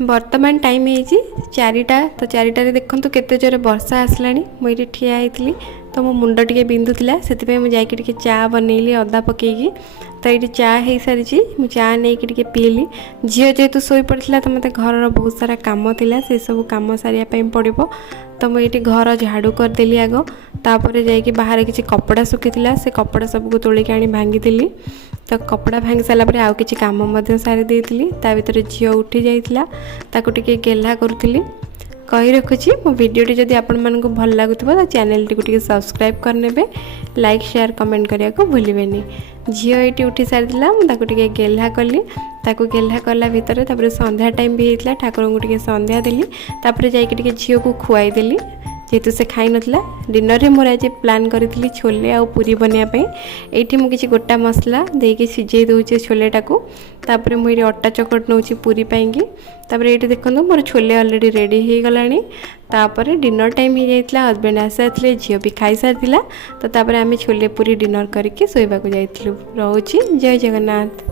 बर्तमान टाइम है 4टा तो 4टारे देखु केते जोरे वर्षा आसला मुझे ठिया होती तो मो मुंड टे बिंधुला से जाकि चा बनैली अदा पकईकी तो ये चा हो सारी मुझे चा नहीं पीली झील जेहेतु शोई पड़ा तो मतलब घर बहुत सारा कम थिला से सब कम सारे पड़ो तो मुझे घर झाड़ू करदेली आग तापर जाकि बाहर किसी कपड़ा सुखी से कपड़ा सबको तोलिक आनी भांगी तो कपड़ा भांगी सारापर आउ कि कम सारी देती ता भर झील उठी जाइला ताकू टिके गेल्हा करुली कही रखुची मो वीडियोटी जदि आपण मानक भल लगुथिबो तो चैनल टी को सब्सक्राइब करनेबे लाइक शेयर कमेंट करिया को भूलिबेनी। झील ये उठी सारीला मुझे गेल्हा कली ताकू गेल्हा कला भितर तापर संध्या टाइम भी होता ठाकुर को टिके संध्या देली तापर जाकि झील को खुआई देली जेहेतु से खाई नथिला डिनर रे मोर आज प्लान करी छोले आ पूरी बनवाई ये मुझे गोटा मसला देके सिझे दूचे छोलेटा को तापर मुझे अटा चकट नौ पूरी पाई तापर ये देखो मोर छोले ऑलरेडी रेडी हो गलानी तापर डिनर टाइम हो जाता हस्बैंड आसाते झील भी खाई सारी तो तापर आम छोले पूरी डिनर करके शोवा को जाइलु। रोची जय जगन्नाथ।